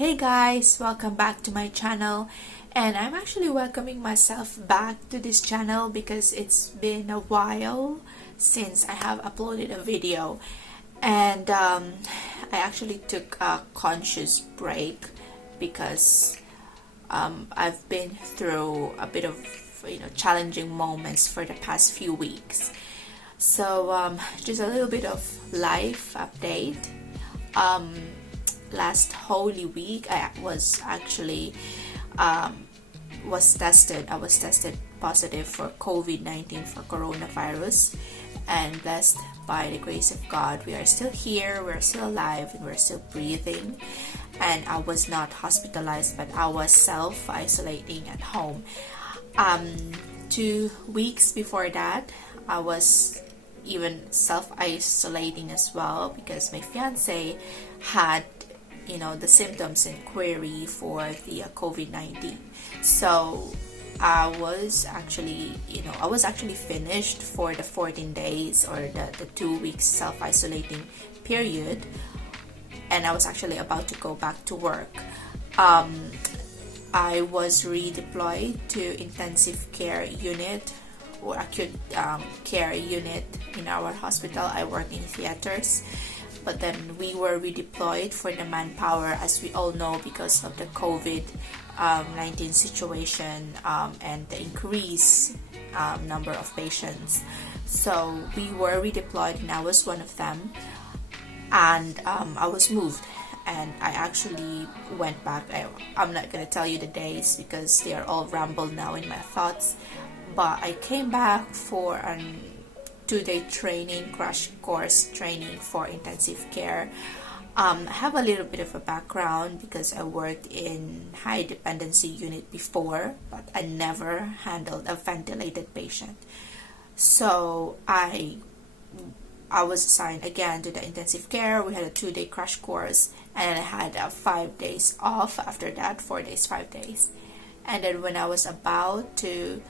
Hey guys, welcome back to my channel, and I'm actually welcoming myself back to this channel because it's been a while since I have uploaded a video, and I actually took a conscious break because I've been through a bit of challenging moments for the past few weeks. So just a little bit of life update. Last Holy Week I was actually was tested positive for COVID-19, for coronavirus, and blessed by the grace of God, we are still here, we're still alive, and we're still breathing. And I was not hospitalized, but I was self-isolating at home. 2 weeks before that, I was even self-isolating as well because my fiance had the symptoms and query for the COVID-19. So I was actually finished for the 14 days or the 2 weeks self-isolating period, and I was actually about to go back to work. I was redeployed to intensive care unit or acute care unit in our hospital. I work in theaters, but then we were redeployed for the manpower, as we all know, because of the COVID-19 situation and the increased number of patients. So we were redeployed, and I was one of them, and I was moved, and I actually went back. I'm not going to tell you the days because they are all rambled now in my thoughts, but I came back for an 2-day training, crash course training for intensive care. I have a little bit of a background because I worked in high dependency unit before, but I never handled a ventilated patient. So I was assigned again to the intensive care. We had a 2-day crash course, and I had 5 days off after that, 4 days, 5 days. And then when I was about to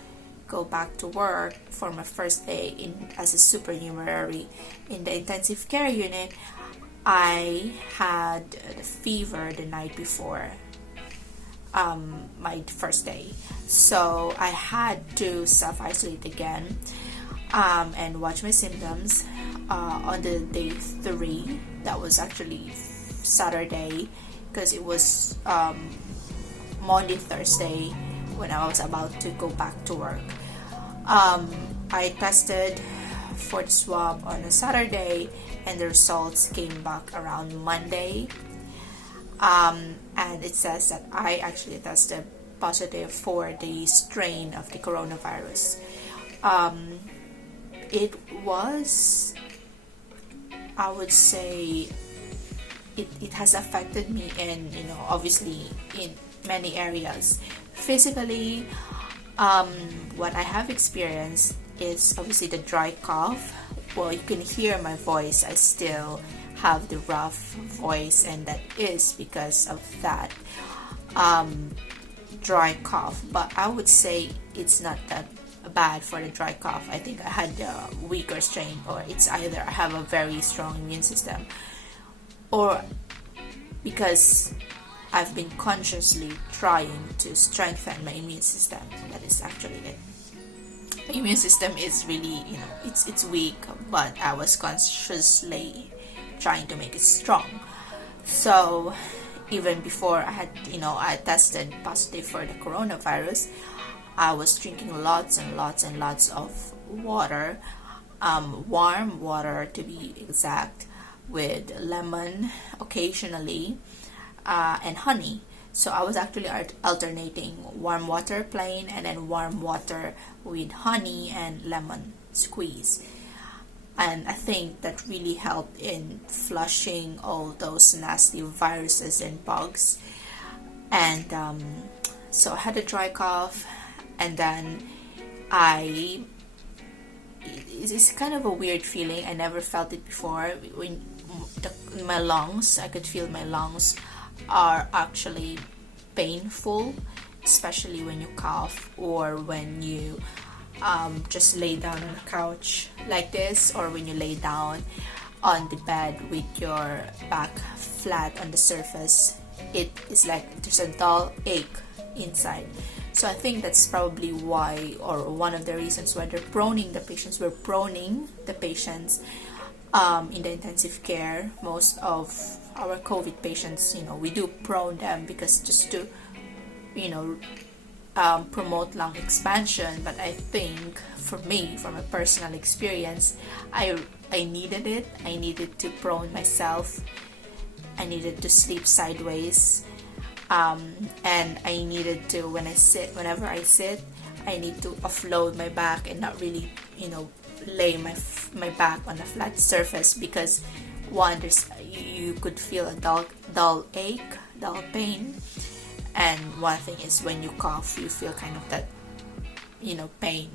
go back to work for my first day as a supernumerary in the intensive care unit, I had the fever the night before my first day. So I had to self-isolate again and watch my symptoms on the day 3. That was actually Saturday because it was Monday, Thursday when I was about to go back to work. I tested for the swab on a Saturday, and the results came back around Monday. And it says that I actually tested positive for the strain of the coronavirus. It was, I would say, it has affected me in, obviously in many areas. Physically, what I have experienced is obviously the dry cough. Well, you can hear my voice. I still have the rough voice, and that is because of that dry cough. But I would say it's not that bad for the dry cough. I think I had a weaker strain, or it's either I have a very strong immune system, or because I've been consciously trying to strengthen my immune system. That is actually it. My immune system is really, it's weak, but I was consciously trying to make it strong. So even before I tested positive for the coronavirus, I was drinking lots and lots and lots of water, warm water to be exact, with lemon occasionally, and honey. So I was actually alternating warm water plain and then warm water with honey and lemon squeeze. And I think that really helped in flushing all those nasty viruses and bugs. And so I had a dry cough, and then it's kind of a weird feeling. I never felt it before. When my lungs, I could feel my lungs are actually painful, especially when you cough or when you just lay down on the couch like this, or when you lay down on the bed with your back flat on the surface. It is like there's a dull ache inside. So I think that's probably why, or one of the reasons why they're proning the patients. We're proning the patients in the intensive care. Most of our COVID patients, we do prone them because just to, promote lung expansion. But I think for me, from a personal experience, I needed it. I needed to prone myself. I needed to sleep sideways. And I needed to, whenever I sit, I need to offload my back and not really, lay my back on a flat surface, because one, you could feel a dull ache, dull pain, and one thing is when you cough, you feel kind of that, pain.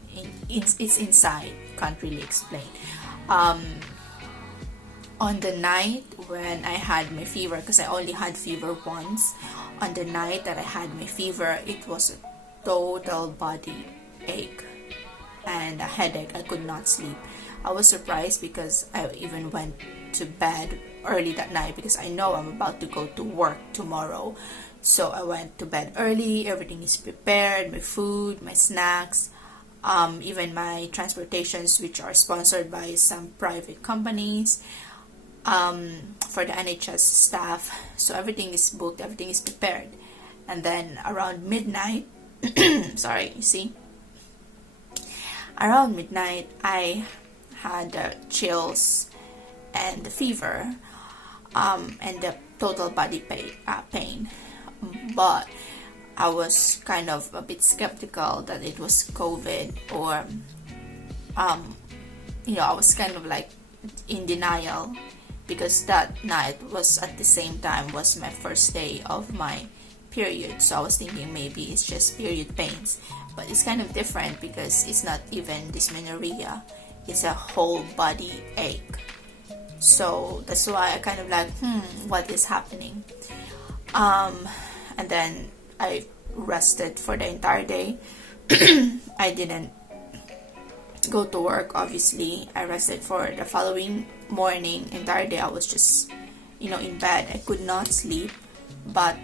It's inside, can't really explain. On the night when I had my fever, because I only had fever once, on the night that I had my fever, it was a total body ache and a headache. I could not sleep. I was surprised because I even went to bed early that night, because I know I'm about to go to work tomorrow. So I went to bed early. Everything is prepared, my food, my snacks, even my transportations, which are sponsored by some private companies, for the NHS staff. So everything is booked, everything is prepared. And then around midnight, around midnight, I had chills and the fever, and the total body pain. But I was kind of a bit skeptical that it was COVID, or I was kind of like in denial, because that night was at the same time was my first day of my period. So I was thinking maybe it's just period pains, but it's kind of different, because it's not even dysmenorrhea, it's a whole body ache. So that's why I kind of like, what is happening? And then I rested for the entire day. I didn't go to work, obviously. I rested for the following morning. Entire day I was just, in bed. I could not sleep, but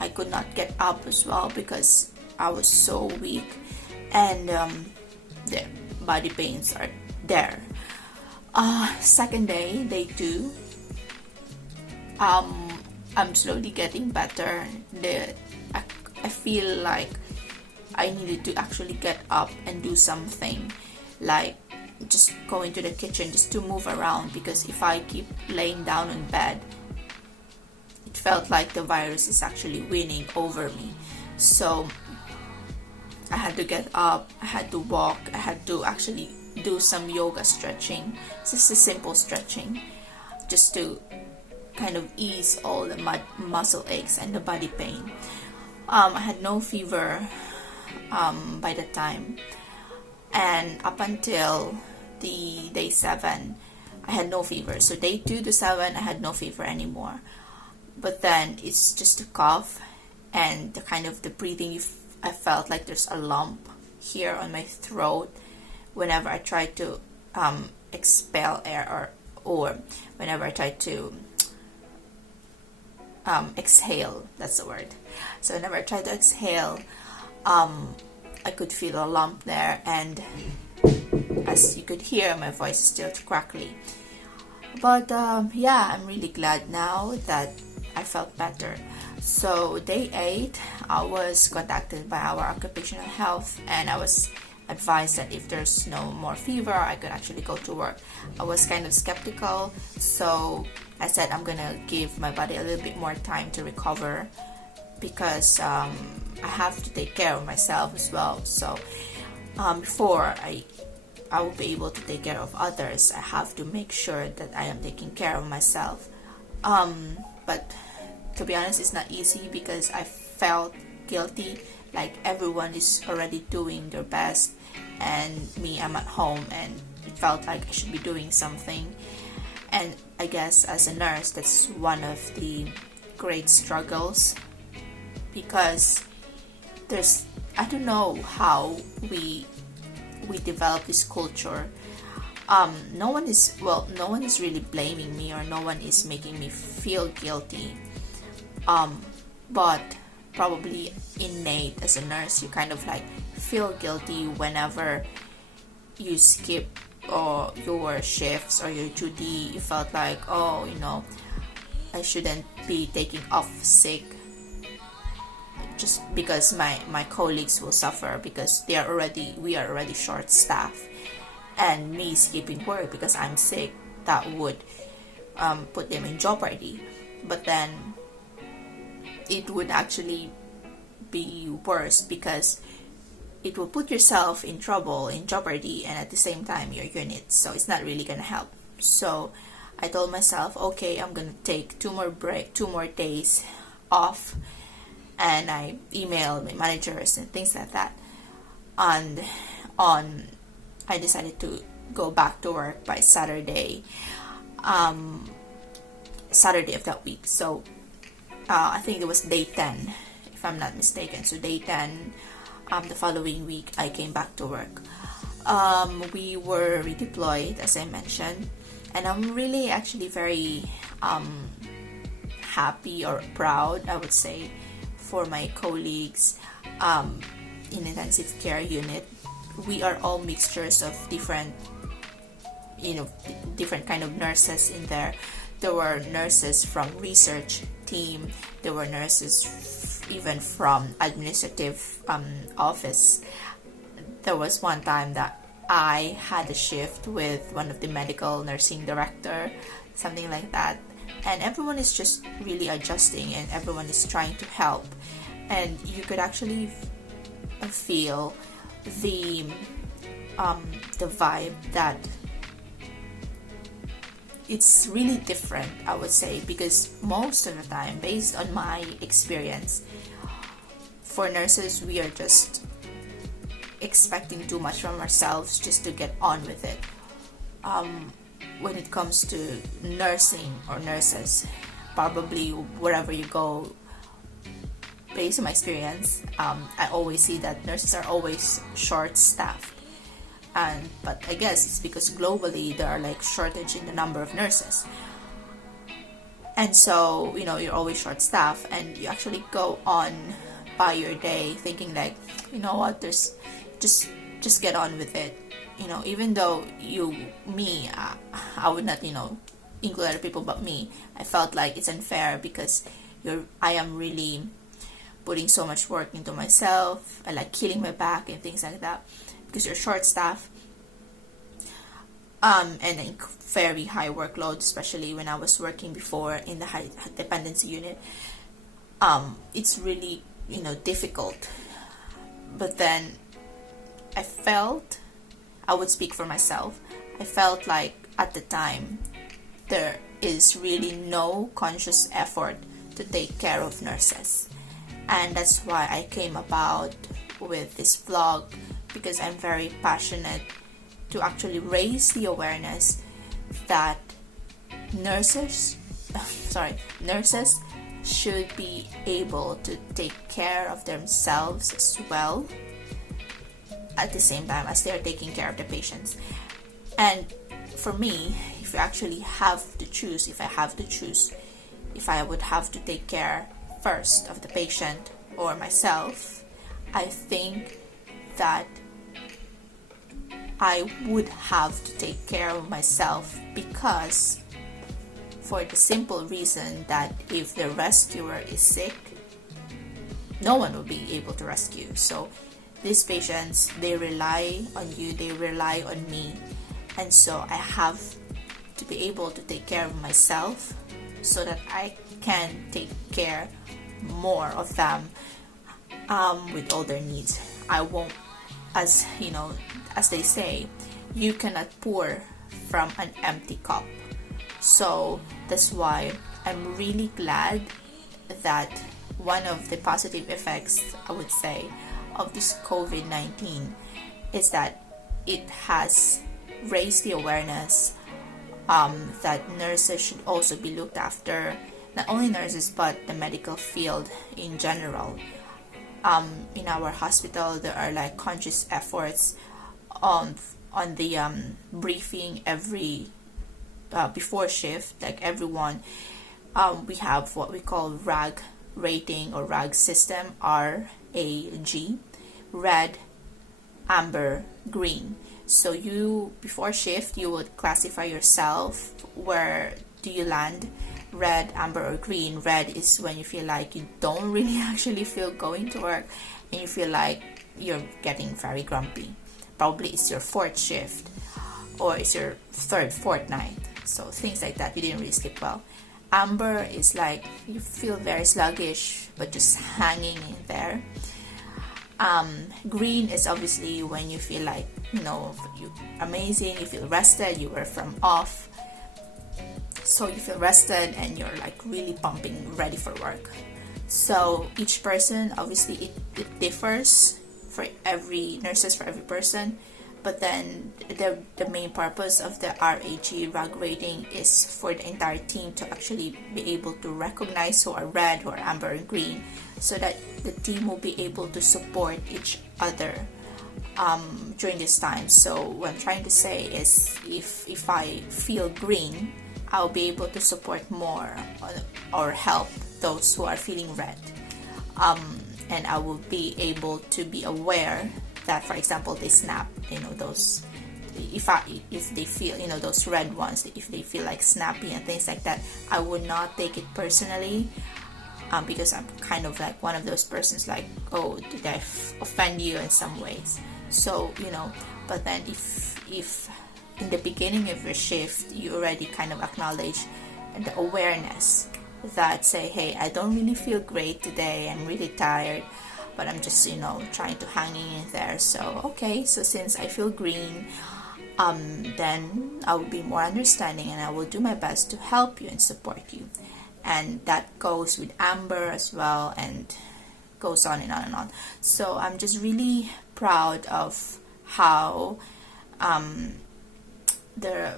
I could not get up as well, because I was so weak, and the body pains are there. Second day, day 2, I'm slowly getting better. I feel like I needed to actually get up and do something, like just go into the kitchen just to move around, because if I keep laying down in bed, it felt like the virus is actually winning over me. So I had to get up, I had to walk, I had to actually do some yoga stretching, just a simple stretching, just to kind of ease all the muscle aches and the body pain. I had no fever by the time, and up until the day 7 I had no fever. So day 2 to 7 I had no fever anymore, but then it's just a cough and the kind of the breathing. I felt like there's a lump here on my throat whenever I try to expel air, or whenever I try to exhale, that's the word. So whenever I try to exhale, I could feel a lump there, and as you could hear, my voice is still crackly. But I'm really glad now that I felt better. So day 8, I was contacted by our occupational health, and I was advised that if there's no more fever, I could actually go to work. I was kind of skeptical, so I said I'm gonna give my body a little bit more time to recover, because I have to take care of myself as well. So before I will be able to take care of others, I have to make sure that I am taking care of myself. But to be honest, it's not easy, because I felt guilty, like everyone is already doing their best, and me, I'm at home, and it felt like I should be doing something. And I guess as a nurse, that's one of the great struggles, because I don't know how we develop this culture no one is really blaming me, or no one is making me feel guilty. But probably innate as a nurse, you kind of like feel guilty whenever you skip or your shifts or your duty. You felt like, oh, I shouldn't be taking off sick just because my colleagues will suffer because we are already short staffed, and me skipping work because I'm sick, that would put them in jeopardy. But then it would actually be worse because it will put yourself in trouble, in jeopardy, and at the same time your unit. So it's not really gonna help. So I told myself, okay, I'm gonna take 2 more days off, and I emailed my managers and things like that. And I decided to go back to work by Saturday of that week. So I think it was day 10, if I'm not mistaken. So day 10, the following week, I came back to work. We were redeployed, as I mentioned, and I'm really actually very happy or proud, I would say, for my colleagues in intensive care unit. We are all mixtures of different kind of nurses in there. There were nurses from research team. There were nurses even from administrative office. There was one time that I had a shift with one of the medical nursing director, something like that. And everyone is just really adjusting, and everyone is trying to help. And you could actually feel the vibe that it's really different, I would say, because most of the time, based on my experience, for nurses, we are just expecting too much from ourselves just to get on with it. When it comes to nursing or nurses, probably wherever you go, based on my experience, I always see that nurses are always short-staffed. But I guess it's because globally there are like shortage in the number of nurses, and so you're always short-staffed, and you actually go on by your day thinking like, what, there's just get on with it. Even though I would not include other people, but me, I felt like it's unfair because I am really putting so much work into myself. I like killing my back and things like that because you're short staff, and a very high workload, especially when I was working before in the high dependency unit. It's really difficult. But then I would speak for myself, I felt like at the time there is really no conscious effort to take care of nurses. And that's why I came about with this vlog, because I'm very passionate to actually raise the awareness that nurses should be able to take care of themselves as well, at the same time as they're taking care of the patients. And for me, if I have to choose, if I would have to take care first of the patient or myself, I think that I would have to take care of myself, because for the simple reason that if the rescuer is sick, no one will be able to rescue. So these patients, they rely on you, they rely on me, and so I have to be able to take care of myself so that I can take care more of them with all their needs. I won't, as they say, you cannot pour from an empty cup. So that's why I'm really glad that one of the positive effects, I would say, of this COVID-19 is that it has raised the awareness that nurses should also be looked after. Not only nurses, but the medical field in general. In our hospital, there are like conscious efforts on on the briefing every before shift, like everyone, we have what we call RAG rating or RAG system, RAG, red, amber, green. So you, before shift, you would classify yourself, where do you land, red, amber, or green. Red is when you feel like you don't really actually feel going to work and you feel like you're getting very grumpy. Probably it's your fourth shift or it's your third fortnight, so things like that, you didn't really sleep well. Amber is like you feel very sluggish but just hanging in there. Green is obviously when you feel like, you amazing, you feel rested, you were from off, so you feel rested and you're like really pumping, ready for work. So each person, obviously it differs for every person, but then the main purpose of the RAG rating is for the entire team to actually be able to recognize who are red, who are amber, and green, so that the team will be able to support each other during this time. So what I'm trying to say is, if I feel green, I'll be able to support more or help those who are feeling red, and I will be able to be aware that, for example, they snap, those, if they feel, those red ones, if they feel like snappy and things like that, I would not take it personally, because I'm kind of like one of those persons, like, oh, did I offend you in some ways? So, but then if in the beginning of your shift you already kind of acknowledge the awareness that, say, hey, I don't really feel great today, I'm really tired, but I'm just, trying to hang in there. So, okay, so since I feel green, then I will be more understanding and I will do my best to help you and support you. And that goes with amber as well, and goes on and on and on. So I'm just really proud of how the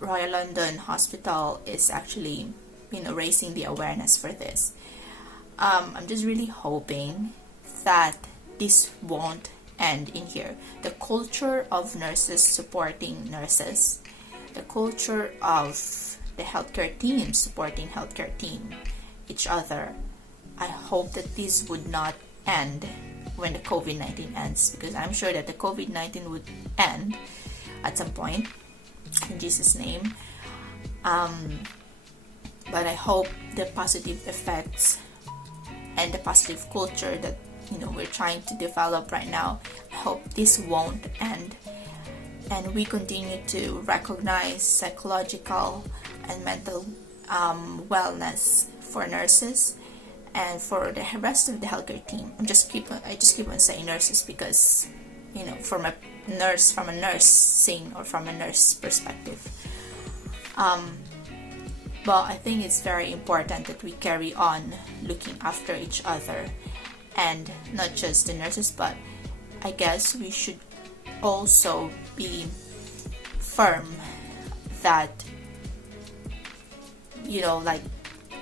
Royal London Hospital is actually, raising the awareness for this. I'm just really hoping that this won't end in here. The culture of nurses supporting nurses, the culture of the healthcare team supporting healthcare team, each other. I hope that this would not end when the COVID-19 ends, because I'm sure that the COVID-19 would end at some point, in Jesus' name. But I hope the positive effects and the positive culture that we're trying to develop right now, I hope this won't end, and we continue to recognize psychological and mental wellness for nurses and for the rest of the healthcare team. I just keep on saying nurses because from a nursing or from a nurse perspective. But I think it's very important that we carry on looking after each other, and not just the nurses, but I guess we should also be firm that, like,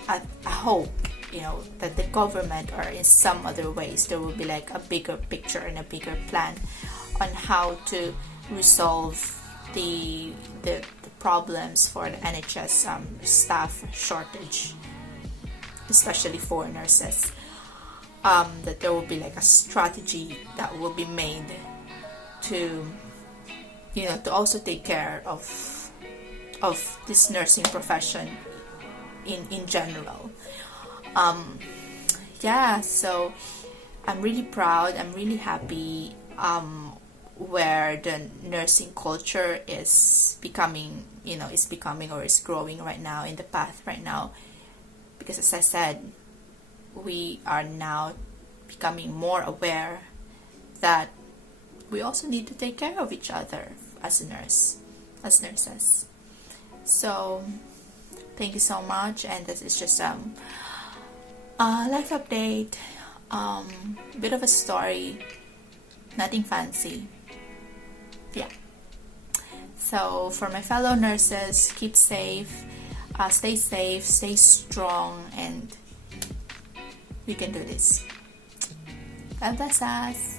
I hope, that the government, or in some other ways, there will be like a bigger picture and a bigger plan on how to resolve the problems for the NHS staff shortage, especially for nurses. That there will be like a strategy that will be made to to also take care of this nursing profession in general. So I'm really proud, I'm really happy where the nursing culture is becoming or is growing right now, in the path right now, because as I said, we are now becoming more aware that we also need to take care of each other as nurses. So thank you so much, and this is just a life update, bit of a story, nothing fancy. So for my fellow nurses, keep safe, stay safe, stay strong, and we can do this. God bless us.